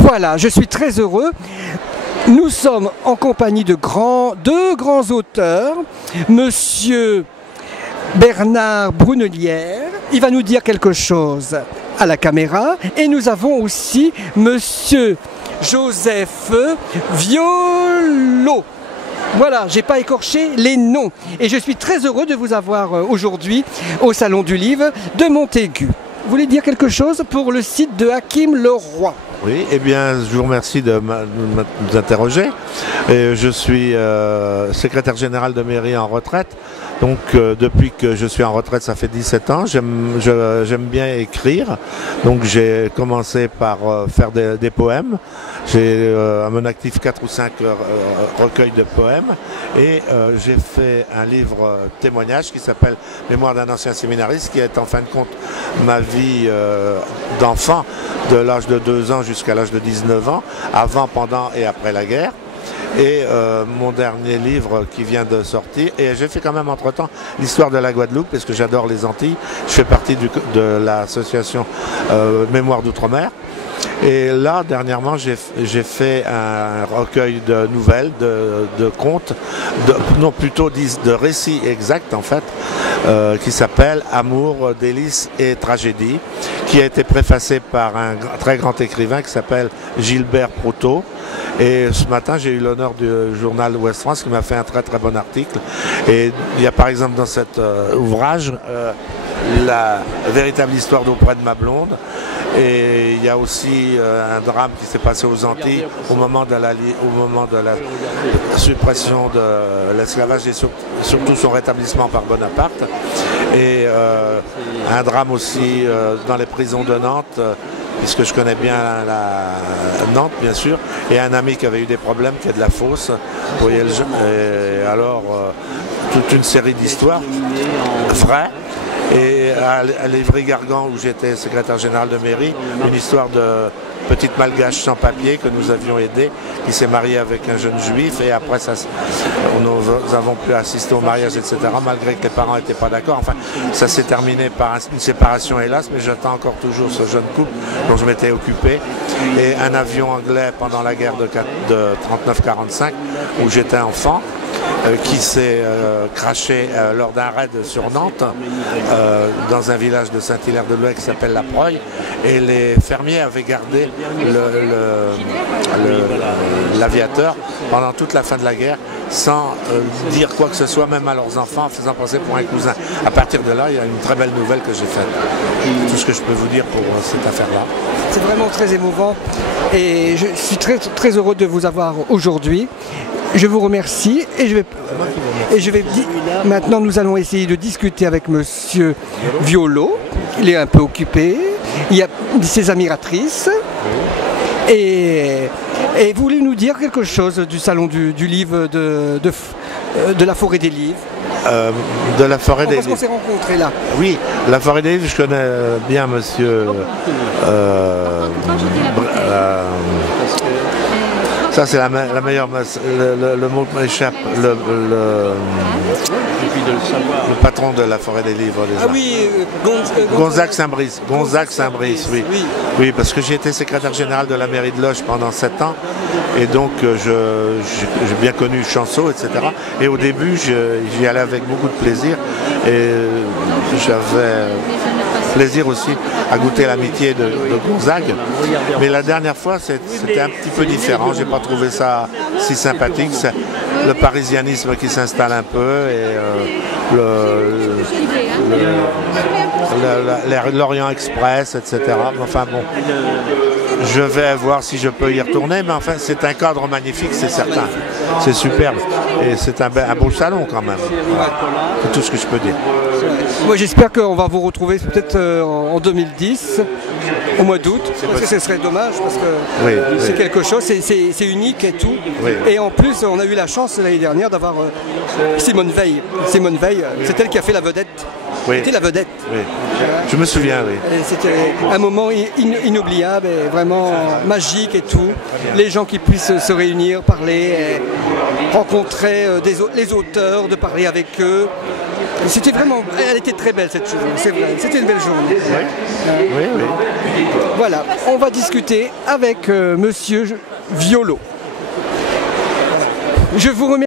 Voilà, je suis très heureux. Nous sommes en compagnie de deux grands auteurs, Monsieur Bernard Brunelière, il va nous dire quelque chose à la caméra, et nous avons aussi Monsieur Joseph Violo. Voilà, j'ai pas écorché les noms. Et je suis très heureux de vous avoir aujourd'hui au Salon du Livre de Montaigu. Vous voulez dire quelque chose pour le site de Hakim Leroy? Oui, eh bien, je vous remercie de nous interroger. Et je suis secrétaire général de mairie en retraite. Donc, depuis que je suis en retraite, ça fait 17 ans. J'aime bien écrire. Donc, j'ai commencé par faire des poèmes. J'ai à mon actif 4 ou 5 recueils de poèmes. Et j'ai fait un livre témoignage qui s'appelle Mémoire d'un ancien séminariste, qui est en fin de compte ma vie d'enfant, de l'âge de 2 ans jusqu'à l'âge de 19 ans, avant, pendant et après la guerre. Et mon dernier livre qui vient de sortir, et j'ai fait quand même entre-temps l'histoire de la Guadeloupe, parce que j'adore les Antilles. Je fais partie de l'association Mémoire d'Outre-mer. Et là, dernièrement, j'ai fait un recueil de nouvelles, de contes, non plutôt de récits exacts en fait, qui s'appelle Amour, délices et tragédie, qui a été préfacé par un très grand écrivain qui s'appelle Gilbert Proto. Et ce matin, j'ai eu l'honneur du journal Ouest France qui m'a fait un très très bon article. Et il y a par exemple dans cet ouvrage la véritable histoire d'Auprès de ma blonde. Et il y a aussi un drame qui s'est passé aux Antilles au moment de la suppression de l'esclavage et surtout son rétablissement par Bonaparte. Et un drame aussi dans les prisons de Nantes, puisque je connais bien Nantes, bien sûr, et un ami qui avait eu des problèmes, qui est de la Fosse. Et alors, toute une série d'histoires vraies. Et à l'Ivry-Gargan, où j'étais secrétaire général de mairie, une histoire de petite malgache sans papier que nous avions aidée, qui s'est mariée avec un jeune juif, et après nous avons pu assister au mariage, etc., malgré que les parents n'étaient pas d'accord. Enfin, ça s'est terminé par une séparation, hélas, mais j'attends encore toujours ce jeune couple dont je m'étais occupé. Et un avion anglais pendant la guerre de 39-45, où j'étais enfant, qui s'est craché lors d'un raid sur Nantes, dans un village de Saint-Hilaire-de-Loing qui s'appelle La Proye, et les fermiers avaient gardé l'aviateur pendant toute la fin de la guerre, sans dire quoi que ce soit, même à leurs enfants, en faisant passer pour un cousin. À partir de là, il y a une très belle nouvelle que j'ai faite. Tout ce que je peux vous dire pour cette affaire-là. C'est vraiment très émouvant, et je suis très, très heureux de vous avoir aujourd'hui. Je vous remercie, et maintenant nous allons essayer de discuter avec Monsieur Violo. Il est un peu occupé, il y a ses admiratrices. Et vous voulez nous dire quelque chose du Salon du Livre de la Forêt des Livres? De la Forêt des Livres. Parce qu'on s'est rencontrés là. Oui, la Forêt des Livres, je connais bien Monsieur... ça c'est la meilleure, le mot m'échappe, le patron de la Forêt des Livres déjà. Ah oui, Gonzague Saint-Brice. Gonzague Saint-Brice, oui. Oui, parce que j'ai été secrétaire général de la mairie de Loches pendant 7 ans, et donc j'ai bien connu Chanceau, etc. Et au début, j'y allais avec beaucoup de plaisir, et j'avais plaisir aussi à goûter l'amitié de Gonzague. Mais la dernière fois, c'était un petit peu différent. J'ai pas trouvé ça si sympathique. C'est le parisianisme qui s'installe un peu, et l'Orient Express, etc. Enfin bon, je vais voir si je peux y retourner, mais enfin c'est un cadre magnifique, c'est certain. C'est superbe, et c'est un beau salon quand même. Voilà. C'est tout ce que je peux dire. Moi j'espère qu'on va vous retrouver peut-être en 2010, au mois d'août, parce que ce serait dommage, parce que c'est quelque chose, c'est unique et tout. Oui. Et en plus, on a eu la chance l'année dernière d'avoir Simone Veil. Simone Veil, c'est elle qui a fait la vedette Oui. C'était la vedette. Oui. Je me souviens, oui. C'était un moment inoubliable et vraiment magique et tout. Les gens qui puissent se réunir, parler, et rencontrer les auteurs, de parler avec eux. C'était vraiment, elle était très belle cette journée, c'est vrai, c'était une belle journée. Oui, oui, oui. Voilà, on va discuter avec Monsieur Violo. Je vous remercie.